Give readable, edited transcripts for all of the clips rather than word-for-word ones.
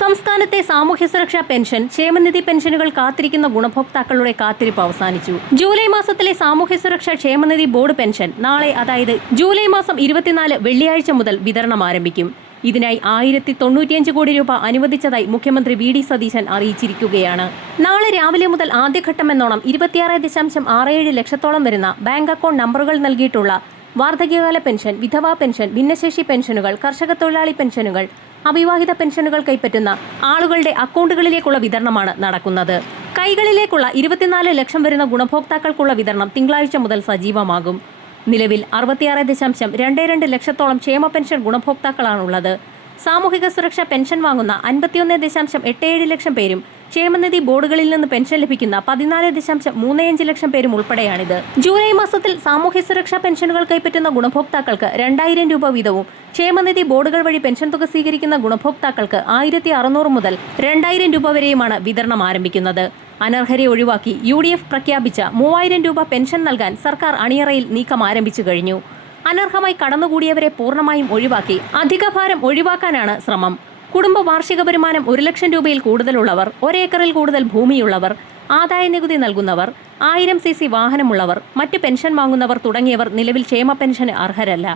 സംസ്ഥാനത്തെ സാമൂഹ്യ സുരക്ഷാ പെൻഷൻ, ക്ഷേമനിധി പെൻഷനുകൾ കാത്തിരിക്കുന്ന ഗുണഭോക്താക്കളുടെ കാത്തിരിപ്പ് അവസാനിച്ചു. ജൂലൈ മാസത്തിലെ സാമൂഹ്യ സുരക്ഷാ ക്ഷേമനിധി ബോർഡ് പെൻഷൻ നാളെ, അതായത് ജൂലൈ മാസം 24 വെള്ളിയാഴ്ച മുതൽ വിതരണം ആരംഭിക്കും. ഇതിനായി 1095 കോടി രൂപ അനുവദിച്ചതായി മുഖ്യമന്ത്രി വി.ഡി. സതീശൻ അറിയിച്ചിരിക്കുകയാണ്. നാളെ രാവിലെ മുതൽ ആദ്യഘട്ടമെന്നോണം 26.67 ലക്ഷത്തോളം വരുന്ന ബാങ്ക് അക്കൗണ്ട് നമ്പറുകൾ നൽകിയിട്ടുള്ള വാർദ്ധക്യകാല പെൻഷൻ, വിധവാ പെൻഷൻ, ഭിന്നശേഷി പെൻഷനുകൾ, കർഷക തൊഴിലാളി പെൻഷനുകൾ, അവിവാഹിത പെൻഷനുകൾ കൈപ്പറ്റുന്ന ആളുകളുടെ അക്കൗണ്ടുകളിലേക്കുള്ള വിതരണമാണ് നടക്കുന്നത്. കൈകളിലേക്കുള്ള 24 ലക്ഷം വരുന്ന ഗുണഭോക്താക്കൾക്കുള്ള വിതരണം തിങ്കളാഴ്ച മുതൽ സജീവമാകും. നിലവിൽ 66.22 ലക്ഷത്തോളം ക്ഷേമ പെൻഷൻ ഗുണഭോക്താക്കളാണുള്ളത്. സാമൂഹിക സുരക്ഷാ പെൻഷൻ വാങ്ങുന്ന 51.87 ലക്ഷം പേരും ക്ഷേമനിധി ബോർഡുകളിൽ നിന്ന് പെൻഷൻ ലഭിക്കുന്ന 14.35 ലക്ഷം പേരും ഉൾപ്പെടെയാണിത്. ജൂലൈ മാസത്തിൽ സാമൂഹ്യ സുരക്ഷാ പെൻഷനുകൾ കൈപ്പറ്റുന്ന ഗുണഭോക്താക്കൾക്ക് 2000 രൂപ വീതവും, ക്ഷേമനിധി ബോർഡുകൾ വഴി പെൻഷൻ തുക സ്വീകരിക്കുന്ന ഗുണഭോക്താക്കൾക്ക് 1600 മുതൽ 2000 രൂപ വരെയുമാണ് വിതരണം ആരംഭിക്കുന്നത്. അനർഹരെ ഒഴിവാക്കി UDF പ്രഖ്യാപിച്ച 3000 രൂപ പെൻഷൻ നൽകാൻ സർക്കാർ അണിയറയിൽ നീക്കം ആരംഭിച്ചു കഴിഞ്ഞു. അനർഹമായി കടന്നുകൂടിയവരെ പൂർണ്ണമായും ഒഴിവാക്കി അധികഭാരം ഒഴിവാക്കാനാണ് ശ്രമം. കുടുംബ വാർഷിക വരുമാനം 1 ലക്ഷം രൂപയിൽ കൂടുതലുള്ളവർ, 1 ഏക്കറിൽ കൂടുതൽ ഭൂമിയുള്ളവർ, ആദായ നികുതി നൽകുന്നവർ, 1000 cc വാഹനമുള്ളവർ, മറ്റ് പെൻഷൻ വാങ്ങുന്നവർ തുടങ്ങിയവർ നിലവിൽ ക്ഷേമ പെൻഷന് അർഹരല്ല.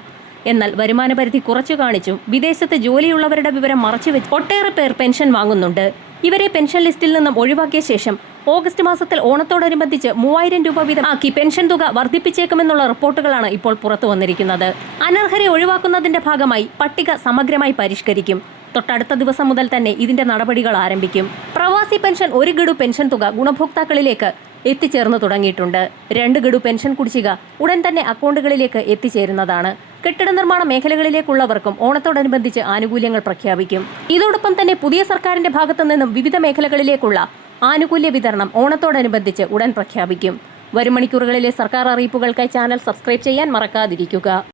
എന്നാൽ വരുമാന പരിധി കുറച്ചു കാണിച്ചും വിദേശത്ത് ജോലിയുള്ളവരുടെ വിവരം മറച്ചുവെച്ച് ഒട്ടേറെ പേർ പെൻഷൻ വാങ്ങുന്നുണ്ട്. ഇവരെ പെൻഷൻ ലിസ്റ്റിൽ നിന്നും ഒഴിവാക്കിയ ശേഷം ഓഗസ്റ്റ് മാസത്തിൽ ഓണത്തോടനുബന്ധിച്ച് 3000 രൂപ വീതം ആക്കി പെൻഷൻ തുക വർദ്ധിപ്പിച്ചേക്കുമെന്നുള്ള റിപ്പോർട്ടുകളാണ് ഇപ്പോൾ പുറത്തു വന്നിരിക്കുന്നത്. അനർഹരെ ഒഴിവാക്കുന്നതിന്റെ ഭാഗമായി പട്ടിക സമഗ്രമായി പരിഷ്കരിക്കും. തൊട്ടടുത്ത ദിവസം മുതൽ തന്നെ ഇതിന്റെ നടപടികൾ ആരംഭിക്കും. പ്രവാസി പെൻഷൻ 1 ഗഡു പെൻഷൻ തുക ഗുണഭോക്താക്കളിലേക്ക് എത്തിച്ചേർന്നു തുടങ്ങിയിട്ടുണ്ട്. 2 ഗഡു പെൻഷൻ കുടിശ്ശിക ഉടൻ തന്നെ അക്കൗണ്ടുകളിലേക്ക് എത്തിച്ചേരുന്നതാണ്. കെട്ടിട നിർമ്മാണ മേഖലകളിലേക്കുള്ളവർക്കും ഓണത്തോടനുബന്ധിച്ച് ആനുകൂല്യങ്ങൾ പ്രഖ്യാപിക്കും. ഇതോടൊപ്പം തന്നെ പുതിയ സർക്കാരിന്റെ ഭാഗത്തു നിന്നും വിവിധ മേഖലകളിലേക്കുള്ള ആനുകൂല്യ വിതരണം ഓണത്തോടനുബന്ധിച്ച് ഉടൻ പ്രഖ്യാപിക്കും. വരും മണിക്കൂറുകളിലെ സർക്കാർ അറിയിപ്പുകൾക്കായി ചാനൽ സബ്സ്ക്രൈബ് ചെയ്യാൻ മറക്കാതിരിക്കുക.